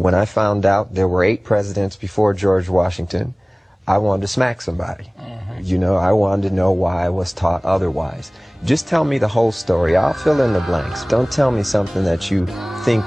When I found out there were 8 presidents before George Washington, I wanted to smack somebody. You know, I wanted to know why I was taught otherwise. Just tell me the whole story. I'll fill in the blanks. Don't tell me something that you think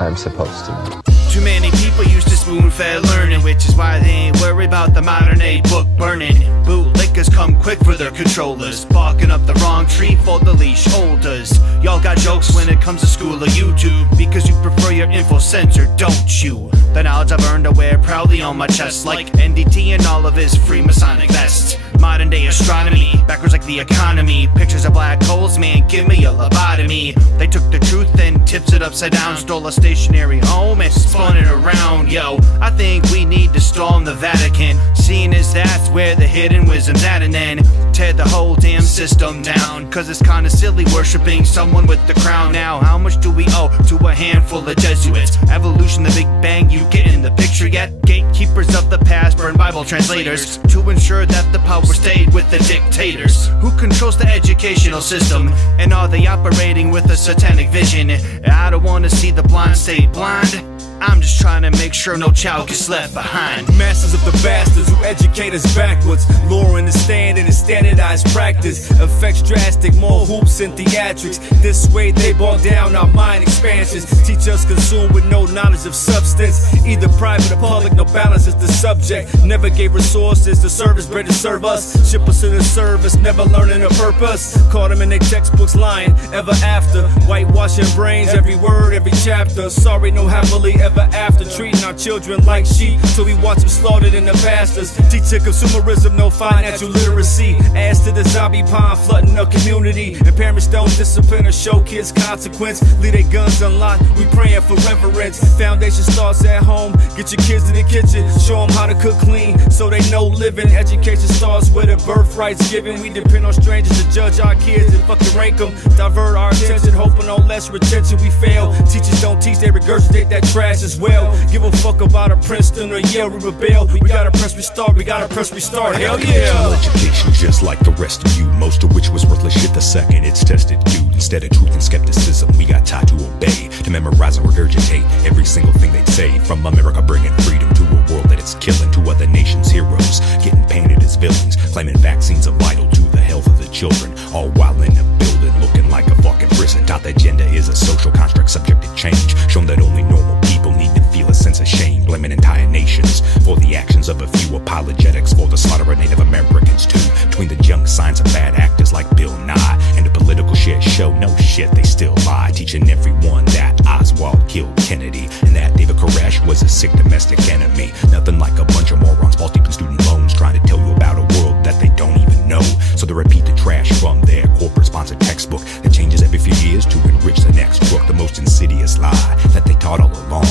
I'm supposed to know. Too many people used to spoon-fed learning, which is why they ain't worried about the modern-day book burning. Bootlickers come quick for their controllers, barking up the wrong tree for the leash holders. Y'all got jokes when it comes to school or YouTube, because you prefer your info censored, don't you? The knowledge I've earned I wear proudly on my chest, like NDT and all of his Freemasonic vests. Modern day astronomy, backwards like the economy. Pictures of black holes, man, give me a lobotomy. They took the truth and tipped it upside down, stole a stationary home and spun it around. Yo, I think we need to storm the Vatican, seeing as that's where the hidden wisdom's at, and then tear the whole damn system down. Cause it's kinda silly worshipping someone with the crown. Now, how much do we owe to a handful of Jesuits? Evolution, the Big Bang, you getting the picture yet? Gatekeepers of the past burn Bible translators to ensure that the power stayed with the dictators. Who controls the educational system? And are they operating with a satanic vision? I don't wanna see the blind stay blind. I'm just trying to make sure no child gets left behind. Masters of the bastards who educate us backwards, lowering the standard and standardized practice. Effects drastic, more hoops and theatrics. This way they bog down our mind expansions. Teach us consume with no knowledge of substance. Either private or public, no balance is the subject. Never gave resources to service, bred to serve us. Ship us in the service, never learning a purpose. Caught them in their textbooks lying, ever after. Whitewashing brains, every word, every chapter. Sorry, no happily ever after, treating our children like sheep till we watch them slaughtered in the pastures. Teaching consumerism, no financial literacy. Adds to the zombie pond, flooding our community. And parents don't discipline or show kids consequence. Leave their guns unlocked, we praying for reverence. Foundation starts at home, get your kids in the kitchen. Show them how to cook clean, so they know living. Education starts with a birthright's given. We depend on strangers to judge our kids and fucking rank them. Divert our attention, hoping on less retention. We fail, teachers don't teach, they regurgitate that trash as well. Give a fuck about a Princeton or Yale, we rebel. We gotta press restart, we gotta press restart, hell yeah. Education just like the rest of you, most of which was worthless shit the second it's tested you. Instead of truth and skepticism, we got taught to obey, to memorize and regurgitate every single thing they'd say. From America bringing freedom to a world that it's killing, to other nations' heroes getting painted as villains, claiming vaccines are vital to the health of the children, all while in a building looking like a fucking prison. Taught that gender is a social construct subject to change, shown that only normal people need to feel a sense of shame, blaming entire nations for the actions of a few, apologetics for the slaughter of Native Americans too. Between the junk science of bad actors like Bill Nye and the political shit show, no shit, they still lie, teaching everyone that Oswald killed Kennedy and that David Koresh was a sick domestic enemy. Nothing like a bunch of morons balls deep in student loans trying to tell you about a world that they don't even know. So they repeat the trash from their corporate-sponsored textbook that changes every few years to enrich the next crook. The most insidious lie that they taught all along